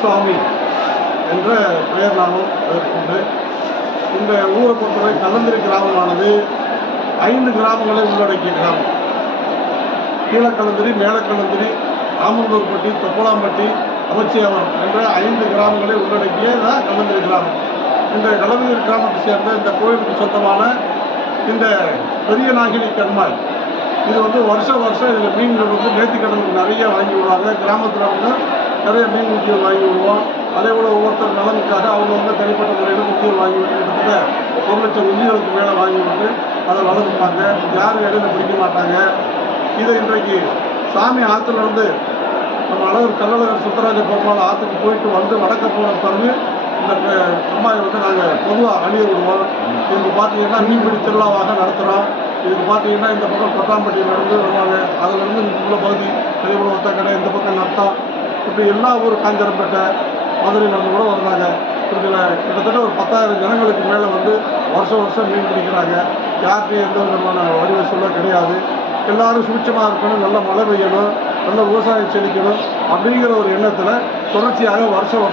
சுவாமி என்ற பெயர் நாமம் கொண்டு இந்த ஊரை பொறுத்தவரை கல்லந்திரி கிராமமானது 5 கிராமங்களை உள்ளடக்கிய கிராமம். கீழக்கல்லந்திரி, மேலக்கல்லந்திரி, ஆமந்தூர்பட்டி, தொப்பலாம்பட்டி, அமைச்சியாவரம் என்ற 5 கிராமங்களை உள்ளடக்கியதான் கல்லந்திரி கிராமம். இந்த கல்லந்திரி கிராமத்தை சேர்ந்த இந்த கோயிலுக்கு சொந்தமான இந்த பெரிய நாகினி கண்மாய் இது வருஷம் இதில் மீன்கள் நேர்த்திக்கடனுக்கு நிறைய வாங்கி விடுவாங்க. கிராமத்தில் நிறைய மீன் குட்டிகள் வாங்கி விடுவோம். அதே போல் ஒவ்வொருத்தர் நலனுக்காக அவங்க தனிப்பட்ட முறையில் குட்டிகள் வாங்கி விட்டு கிட்டத்தட்ட 1 லட்சம் குஞ்சுகளுக்கு மேலே வாங்கி விட்டு அதை வளர்த்துப்பாங்க. யாரும் இடையில பிடிக்க மாட்டாங்க. இதை இன்றைக்கு சாமி ஆற்றுலேருந்து நம்ம அளவு கள்ளழகர் சுத்தராஜ பெருமாள் ஆற்றுக்கு போயிட்டு வடக்க போன பிறகு இந்த கம்மாயை நாங்கள் பொதுவாக அணிய விடுவோம். இதுக்கு பார்த்தீங்கன்னா மீன்பிடி திருவிழாவாக நடத்துகிறோம். இதுக்கு பார்த்தீங்கன்னா இந்த பக்கம் கொட்டாம்பட்டியிலேருந்து வருவாங்க. அதிலிருந்து உள்ள பகுதி பெரியபுரம் ஒத்தக்கடை, இந்த பக்கம் நத்தம், இப்படி எல்லா ஊர் காஞ்சரப்பேட்டை, மதுரையிலேருந்து கூட வர்றாங்க. இதில் கிட்டத்தட்ட ஒரு 10,000 ஜனங்களுக்கு மேலே வருஷம் மீன் பிடிக்கிறாங்க. யாருக்கும் எந்த விதமான வரி வசூலும் கிடையாது. எல்லோரும் சுபிட்சமாக இருக்கணும், நல்ல மழை பெய்யணும், நல்ல விவசாயம் செழிக்கணும் அப்படிங்கிற ஒரு எண்ணத்தில் தொடர்ச்சியாக வருஷம்